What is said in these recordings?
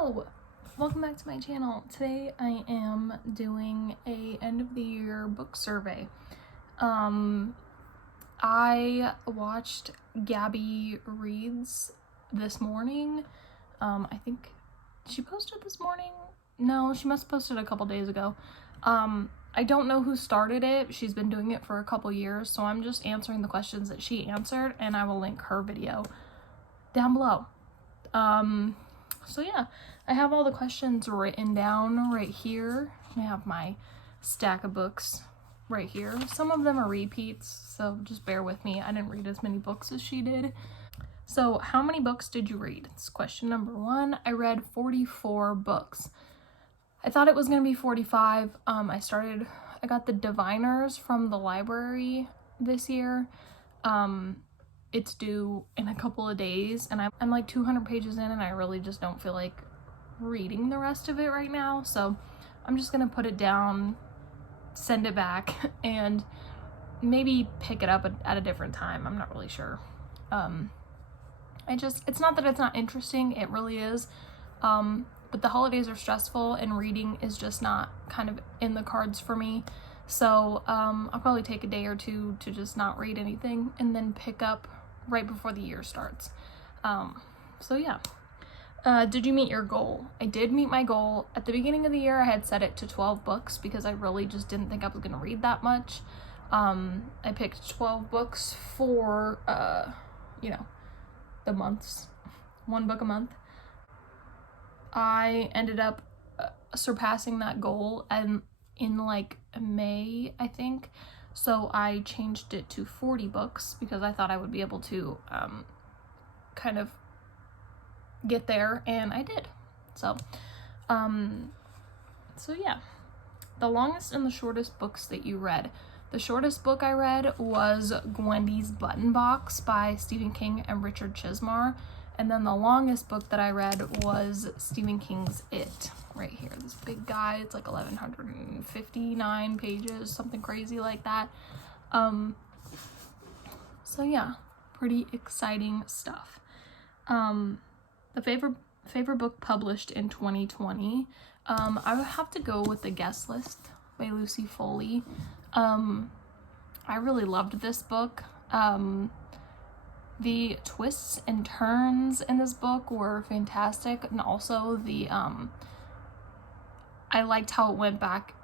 Hello! Welcome back to my channel. Today I am doing a end of the year book survey. I watched Gabby Reads this morning. I think she posted this morning? No, she must have posted a couple days ago. I don't know who started it. She's been doing it for a couple years, so I'm just answering the questions that she answered, and I will link her video down below. So yeah, I have all the questions written down right here. I have my stack of books right here. Some of them are repeats, so just bear with me. I didn't read as many books as she did. So how many books did you read? It's question number 1. I read 44 books. I thought it was going to be 45. I got the Diviners from the library this year. It's due in a couple of days, and I'm like 200 pages in, and I really just don't feel like reading the rest of it right now, so I'm just gonna put it down, send it back, and maybe pick it up at a different time. I'm not really sure. It's not that it's not interesting, it really is, but the holidays are stressful, and reading is just not kind of in the cards for me. So I'll probably take a day or two to just not read anything and then pick up right before the year starts. So yeah. Did you meet your goal? I did meet my goal. At the beginning of the year, I had set it to 12 books because I really just didn't think I was going to read that much. I picked 12 books for, the months. 1 book a month. I ended up surpassing that goal and in like May, I think. So I changed it to 40 books because I thought I would be able to kind of get there, and I did. So yeah. The longest and the shortest books that you read. The shortest book I read was Gwendy's Button Box by Stephen King and Richard Chizmar. And then the longest book that I read was Stephen King's It, right here. This big guy, it's like 1,159 pages, something crazy like that. So yeah, pretty exciting stuff. The favorite book published in 2020, I would have to go with The Guest List by Lucy Foley. I really loved this book. The twists and turns in this book were fantastic, and also I liked how it went back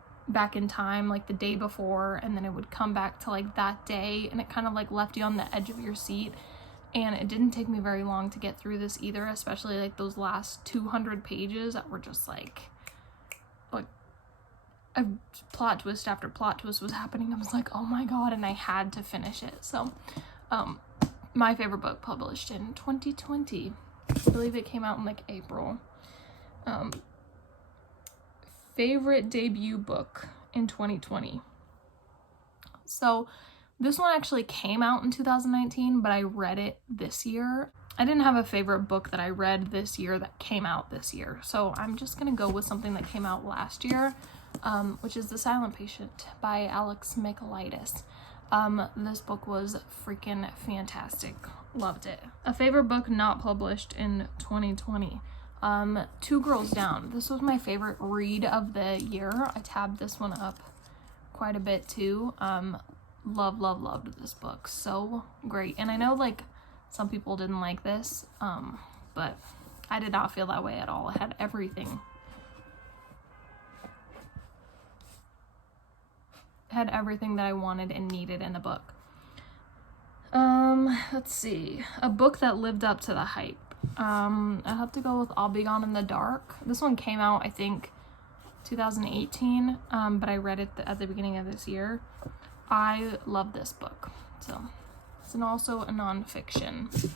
in time, like the day before, and then it would come back to like that day, and it kind of like left you on the edge of your seat. And it didn't take me very long to get through this either, especially like those last 200 pages that were just like a plot twist after plot twist was happening. I was like, oh my god, and I had to finish it. So my favorite book published in 2020. I believe it came out in like April. Favorite debut book in 2020. So this one actually came out in 2019, but I read it this year. I didn't have a favorite book that I read this year that came out this year. So I'm just gonna go with something that came out last year, which is The Silent Patient by Alex Michaelides. This book was freaking fantastic. Loved it. A favorite book not published in 2020. Two Girls Down. This was my favorite read of the year. I tabbed this one up quite a bit too. Loved this book. So great. And I know like some people didn't like this, but I did not feel that way at all. It had everything. Had everything that I wanted and needed in a book. Let's see. A book that lived up to the hype. I have to go with I'll Be Gone in the Dark. This one came out, I think, 2018, but I read it at the beginning of this year. I love this book. So it's also a nonfiction.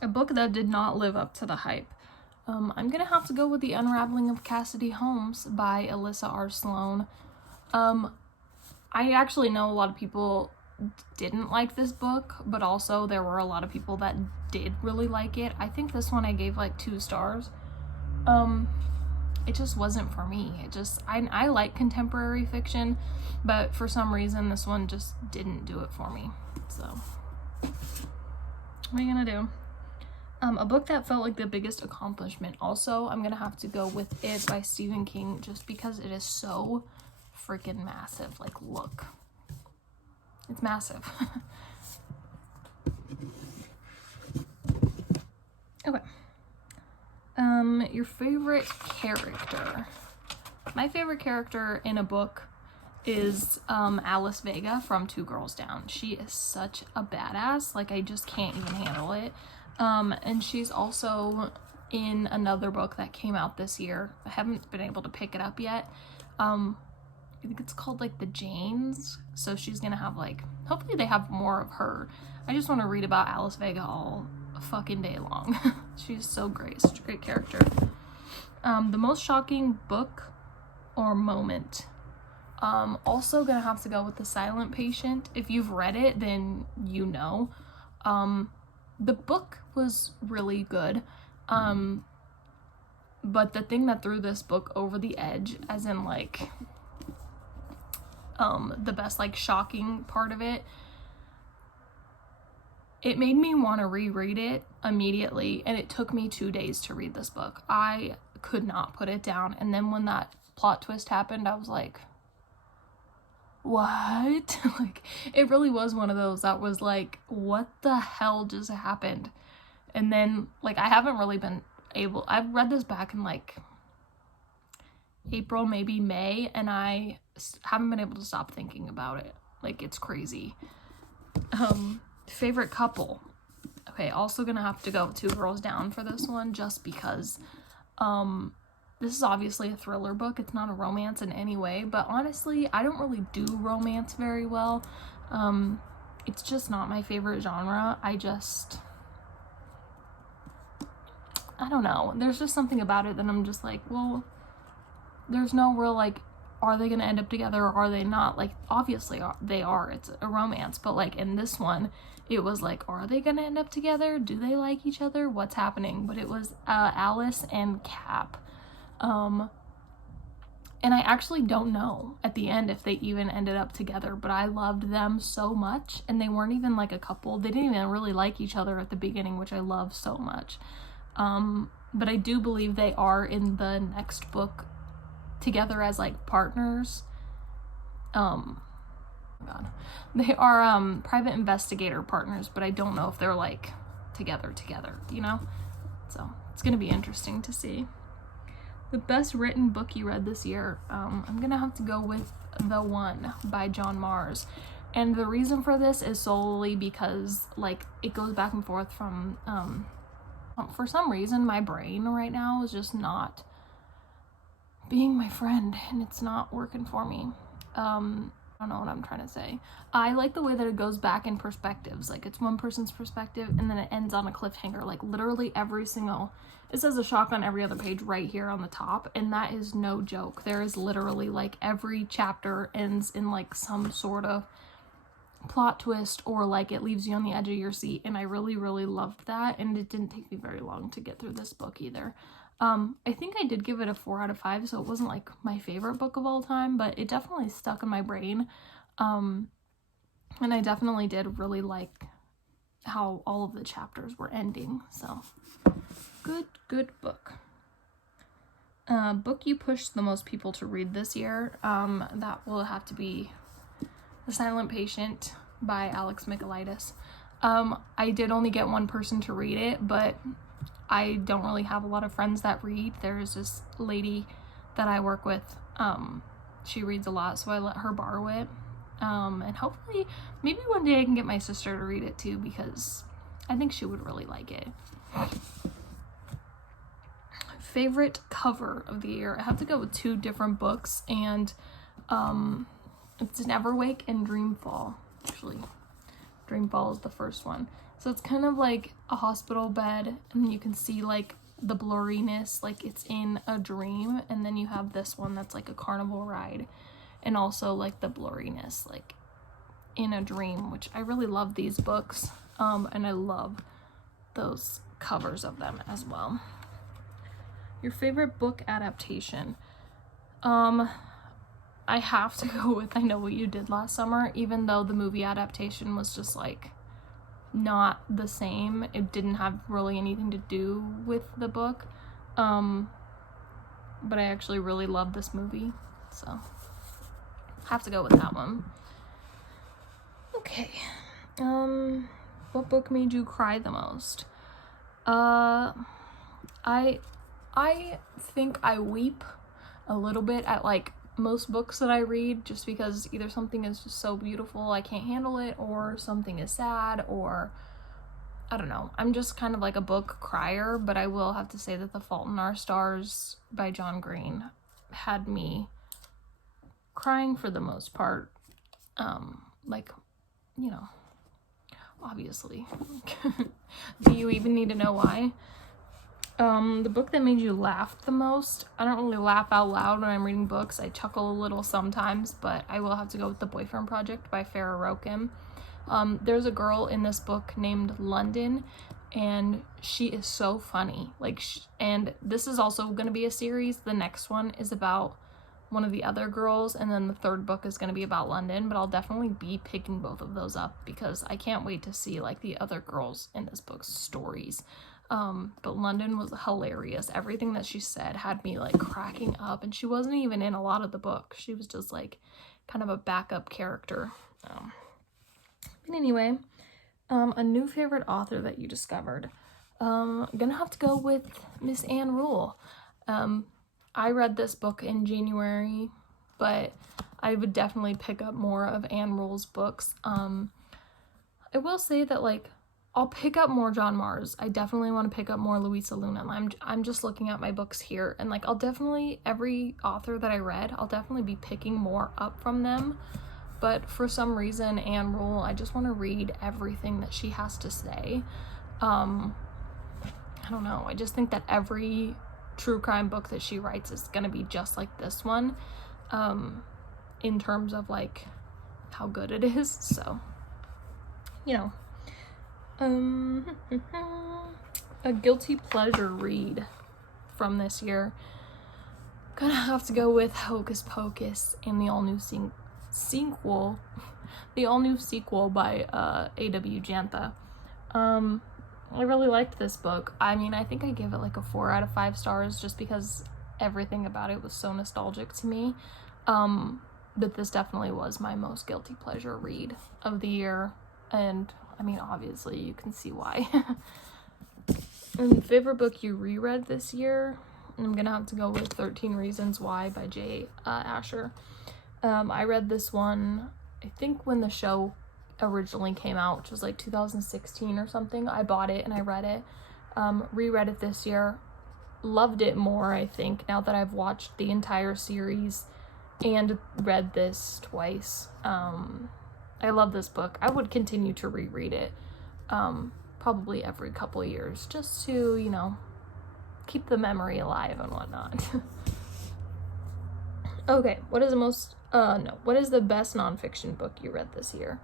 A book that did not live up to the hype. I'm gonna have to go with The Unraveling of Cassidy Holmes by Alyssa R. Sloan. I actually know a lot of people didn't like this book, but also there were a lot of people that did really like it. I think this one I gave like 2 stars. It just wasn't for me. I like contemporary fiction, but for some reason this one just didn't do it for me. So what are you gonna do? A book that felt like the biggest accomplishment. Also, I'm gonna have to go with It by Stephen King, just because it is so freaking massive. Like, look. It's massive. Okay. Your favorite character. My favorite character in a book is Alice Vega from Two Girls Down. She is such a badass. Like, I just can't even handle it. And she's also in another book that came out this year. I haven't been able to pick it up yet. I think it's called like The Janes. So she's gonna have like, hopefully they have more of her. I just want to read about Alice Vega all fucking day long. She's so great. Such a great character. The most shocking book or moment. Also gonna have to go with The Silent Patient. If you've read it, then you know. The book was really good. But the thing that threw this book over the edge, as in like the best like shocking part of it, it made me want to reread it immediately, and it took me 2 days to read this book. I could not put it down, and then when that plot twist happened, I was like, what? Like, it really was one of those that was like, what the hell just happened? And then, like, I haven't really been able, I've read this back in like April, maybe May, and I haven't been able to stop thinking about it. Like, it's crazy. Favorite couple. Okay, also gonna have to go Two Girls Down for this one, just because this is obviously a thriller book. It's not a romance in any way, but honestly, I don't really do romance very well. It's just not my favorite genre. I don't know. There's just something about it that I'm just like, well, there's no real, like, are they gonna end up together or are they not? Like, obviously they are. It's a romance, but like in this one, it was like, are they gonna end up together? Do they like each other? What's happening? But it was Alice and Cap. And I actually don't know at the end if they even ended up together, but I loved them so much, and they weren't even like a couple. They didn't even really like each other at the beginning, which I love so much. But I do believe they are in the next book together as like partners. Oh God. They are private investigator partners, but I don't know if they're like together, you know? So it's gonna be interesting to see. The best written book you read this year. I'm gonna have to go with The One by John Mars. And the reason for this is solely because like it goes back and forth from for some reason my brain right now is just not being my friend, and it's not working for me. I don't know what I'm trying to say. I like the way that it goes back in perspectives. Like, it's one person's perspective and then it ends on a cliffhanger. Like, literally it says a shock on every other page right here on the top, and that is no joke. There is literally like every chapter ends in like some sort of plot twist, or like it leaves you on the edge of your seat, and I really, really loved that, and it didn't take me very long to get through this book either. I think I did give it a 4 out of 5, so it wasn't like my favorite book of all time, but it definitely stuck in my brain. And I definitely did really like how all of the chapters were ending. So good book. Book you pushed the most people to read this year. That will have to be The Silent Patient by Alex Michaelides. I did only get one person to read it, but I don't really have a lot of friends that read. There's this lady that I work with. She reads a lot, so I let her borrow it. And hopefully, maybe one day I can get my sister to read it too, because I think she would really like it. Favorite cover of the year. I have to go with 2 different books, and it's Neverwake and Dreamfall. Actually, Dreamfall is the first one. So it's kind of like a hospital bed, and you can see like the blurriness, like it's in a dream, and then you have this one that's like a carnival ride, and also like the blurriness like in a dream, which I really love these books, and I love those covers of them as well. Your favorite book adaptation. I have to go with I Know What You Did Last Summer, even though the movie adaptation was just like not the same. It didn't have really anything to do with the book. But I actually really love this movie, so have to go with that one. Okay. What book made you cry the most? I think I weep a little bit at like most books that I read, just because either something is just so beautiful I can't handle it, or something is sad, or I don't know. I'm just kind of like a book crier, but I will have to say that The Fault in Our Stars by John Green had me crying for the most part. Like, you know, obviously. Do you even need to know why? The book that made you laugh the most. I don't really laugh out loud when I'm reading books. I chuckle a little sometimes, but I will have to go with The Boyfriend Project by Farrah Rokem. There's a girl in this book named London, and she is so funny. Like, and this is also going to be a series. The next one is about one of the other girls, and then the third book is going to be about London, but I'll definitely be picking both of those up because I can't wait to see like the other girls in this book's stories. But London was hilarious. Everything that she said had me like cracking up, and she wasn't even in a lot of the book. She was just like kind of a backup character. But anyway, a new favorite author that you discovered. Gonna have to go with Miss Ann Rule. I read this book in January, but I would definitely pick up more of Ann Rule's books. I will say that like I'll pick up more John Mars. I definitely want to pick up more Louisa Luna. I'm just looking at my books here, and like I'll definitely, every author that I read, I'll definitely be picking more up from them. But for some reason, Ann Rule, I just want to read everything that she has to say. I don't know. I just think that every true crime book that she writes is going to be just like this one, in terms of like how good it is. So, you know, a guilty pleasure read from this year. Gonna have to go with Hocus Pocus and the all-new sequel by A.W. Jantha. I really liked this book. I mean, I think I gave it like a 4 out of 5 stars just because everything about it was so nostalgic to me. But this definitely was my most guilty pleasure read of the year, and I mean, obviously you can see why. And favorite book you reread this year? I'm gonna have to go with 13 Reasons Why by Jay Asher. I read this one, I think when the show originally came out, which was like 2016 or something. I bought it and I read it. Reread it this year. Loved it more, I think, now that I've watched the entire series and read this twice. I love this book. I would continue to reread it, probably every couple years, just to, you know, keep the memory alive and whatnot. Okay, what is the best nonfiction book you read this year?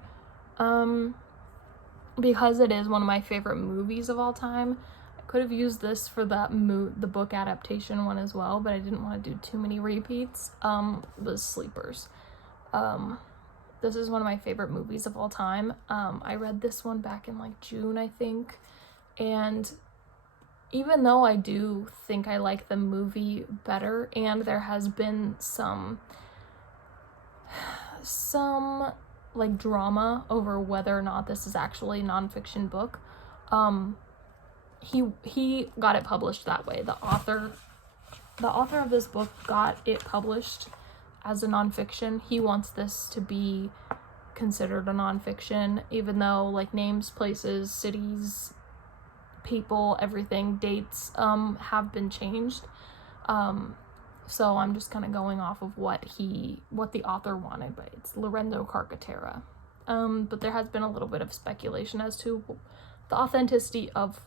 Because it is one of my favorite movies of all time, I could have used this for the book adaptation one as well, but I didn't want to do too many repeats. Was Sleepers. This is one of my favorite movies of all time. I read this one back in like June, I think, and even though I do think I like the movie better, and there has been some like drama over whether or not this is actually a nonfiction book, he got it published that way. The author of this book got it published as a nonfiction. He wants this to be considered a nonfiction, even though like names, places, cities, people, everything, dates have been changed. So I'm just kind of going off of what the author wanted, but it's Lorenzo Carcaterra. But there has been a little bit of speculation as to the authenticity of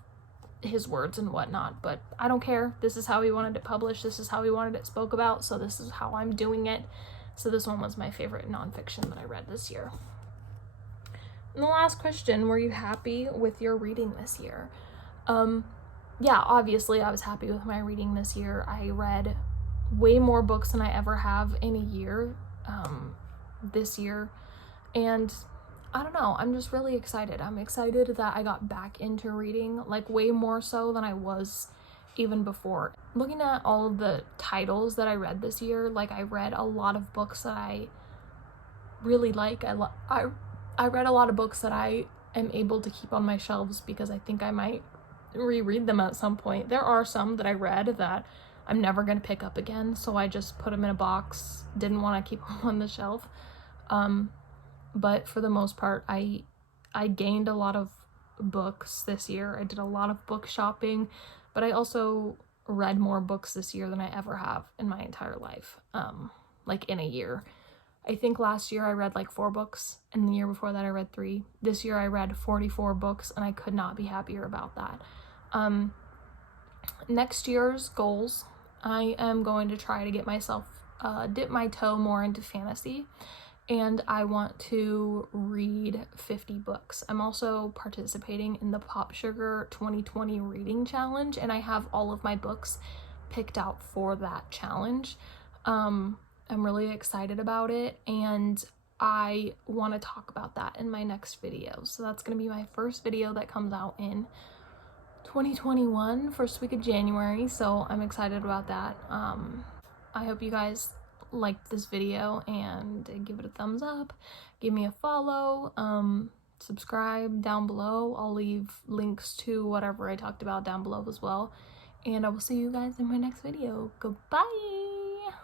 his words and whatnot, but I don't care. This is how he wanted it published. This is how he wanted it spoke about. So this is how I'm doing it. So this one was my favorite nonfiction that I read this year. And the last question, were you happy with your reading this year? Yeah, obviously I was happy with my reading this year. I read way more books than I ever have in a year, this year. And I don't know, I'm just really excited. I'm excited that I got back into reading, like way more so than I was even before. Looking at all of the titles that I read this year, like I read a lot of books that I really like. I read a lot of books that I am able to keep on my shelves because I think I might reread them at some point. There are some that I read that I'm never going to pick up again, so I just put them in a box, didn't want to keep them on the shelf. But for the most part, I gained a lot of books this year. I did a lot of book shopping, but I also read more books this year than I ever have in my entire life, like in a year. I think last year I read like 4 books, and the year before that I read 3. This year I read 44 books, and I could not be happier about that. Next year's goals, I am going to try to get myself, dip my toe more into fantasy, and I want to read 50 books. I'm also participating in the Pop Sugar 2020 reading challenge, and I have all of my books picked out for that challenge. I'm really excited about it, and I want to talk about that in my next video. So that's going to be my first video that comes out in 2021, first week of January, so I'm excited about that. I hope you guys liked this video and give it a thumbs up, give me a follow, subscribe down below. I'll leave links to whatever I talked about down below as well, and I will see you guys in my next video. Goodbye!